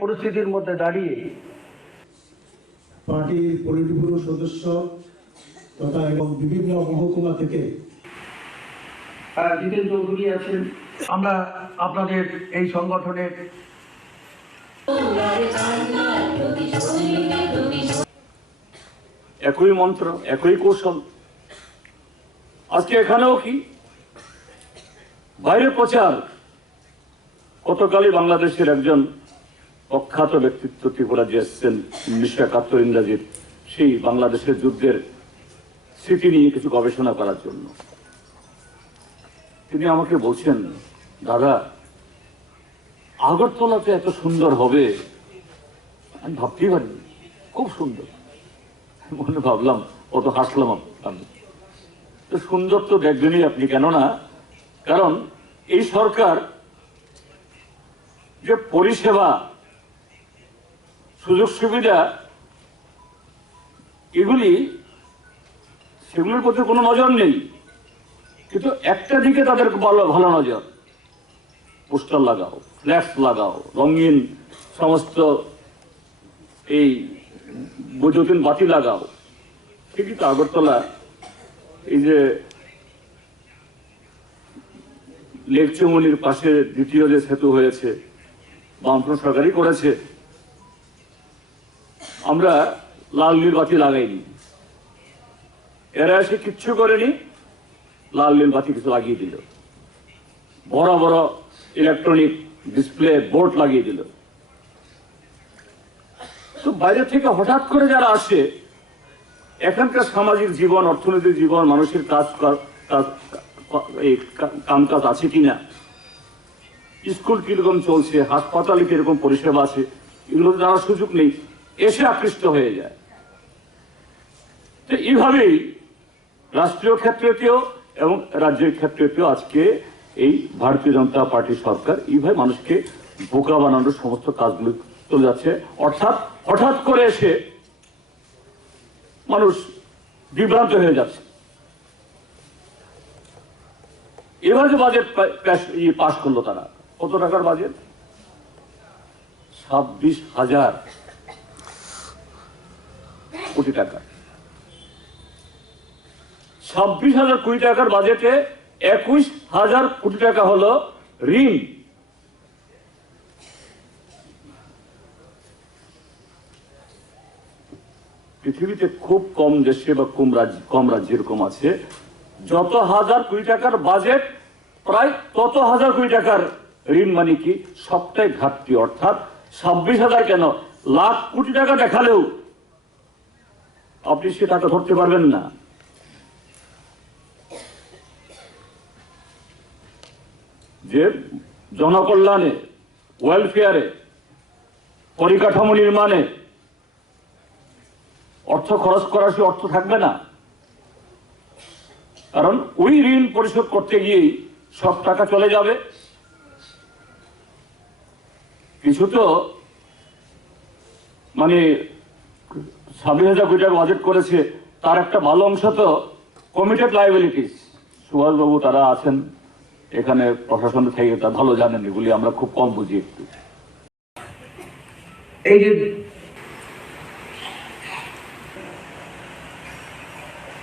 পরিস্থিতির মধ্যে দাঁড়িয়ে পার্টির পলিটব্যুরো সদস্য তথা এবং বিভিন্ন মহকুমা থেকে জিতেন চৌধুরী আছেন, আমরা আপনাদের এই সংগঠনের একই মন্ত্র, একই কৌশল। আজকে এখানেও কি বাইরে প্রচার। গতকালই বাংলাদেশের একজন প্রখ্যাত ব্যক্তিত্ব ত্রিপুরা যে এসছেন 1971 ইংরাজির, সেই বাংলাদেশের যুদ্ধের স্মৃতি নিয়ে কিছু গবেষণা করার জন্য তিনি আমাকে বলছেন, দাদা আগরতলাতে এত সুন্দর হবে আমি ভাবতেই পারিনি, খুব সুন্দর। মনে ভাবলাম, অত হাসলাম আমি। তো সুন্দর তো দেখবেনই আপনি, কেননা কারণ এই সরকার যে পরিষেবা সুযোগ সুবিধা সেগুলোর প্রতি কোনো নজর নেই, কিন্তু একটা দিকে তাদের ভালো নজর। পোস্টার লাগাও, ফ্ল্যাক্স লাগাও, রঙিন সমস্ত এই বৈদ্যুতিন বাতি লাগাও। ঠিকই তো আগরতলা এই যে লেক চৌমুনির পাশে দ্বিতীয় যে সেতু হয়েছে, বামফ্রন্ট সরকারই করেছে, আমরা লাল নীল বাতি লাগাইনি, এরা এসে কিচ্ছু করেনি, লাল নীল বাতি কিছু লাগিয়ে দিল, বড় বড় ইলেকট্রনিক ডিসপ্লে বোর্ড লাগিয়ে দিল। তো বাইরে থেকে হঠাৎ করে যারা আসে, এখানকার সামাজিক জীবন, অর্থনৈতিক জীবন, মানুষের কাম কাজ আছে কিনা, স্কুল কিরকম চলছে, হাসপাতালে কিরকম পরিষেবা আছে, এগুলো জানার সুযোগ নেই, এসে আকৃষ্ট হয়ে যায়। তো এইভাবেই রাষ্ট্রীয় ক্ষেত্রেতেও এবং রাজ্যের ক্ষেত্রেতেও আজকে এই ভারতীয় জনতা পার্টি সরকার এইভাবে মানুষকে বোকা বানানোর সমস্ত কাজগুলো চলে যাচ্ছে। অর্থাৎ হঠাৎ করে এসে মানুষ বিভ্রান্ত হয়ে যাচ্ছে। এবার যে বাজেট পাশ করলো তারা, কত টাকার বাজেট? 26,000 কোটি টাকা। 26,000 কোটি টাকার বাজেটে 21,000 কোটি টাকা হলো ঋণ। পৃথিবীতে খুব কম দেশে বা কম রাজ্যে এরকম আছে, যত হাজার কোটি টাকার বাজেট প্রায় তত হাজার কোটি টাকার ঋণ, মানে কি সবটাই ঘাটতি। অর্থাৎ 26,000 কেন, লাখ কোটি টাকা দেখালেও আপনি সে টাকা ধরতে পারবেন না। যে জনকল্যাণে, ওয়েলফেয়ারে, পরিকাঠামো নির্মাণে অর্থ খরচ করার সে অর্থ থাকবে না, কারণ ওই ঋণ পরিশোধ করতে গিয়েই সব টাকা চলে যাবে। কিছু তো মানে 26,000 কোটি টাকা বাজেট করেছে, তার একটা ভালো অংশ তো কমিটেড লায়াবিলিটিস। সুভাষবাবু তারা আছেন এখানে প্রশাসন থেকে, তা ভালো জানেন, এগুলি আমরা খুব কম বুঝি। একটু এই যে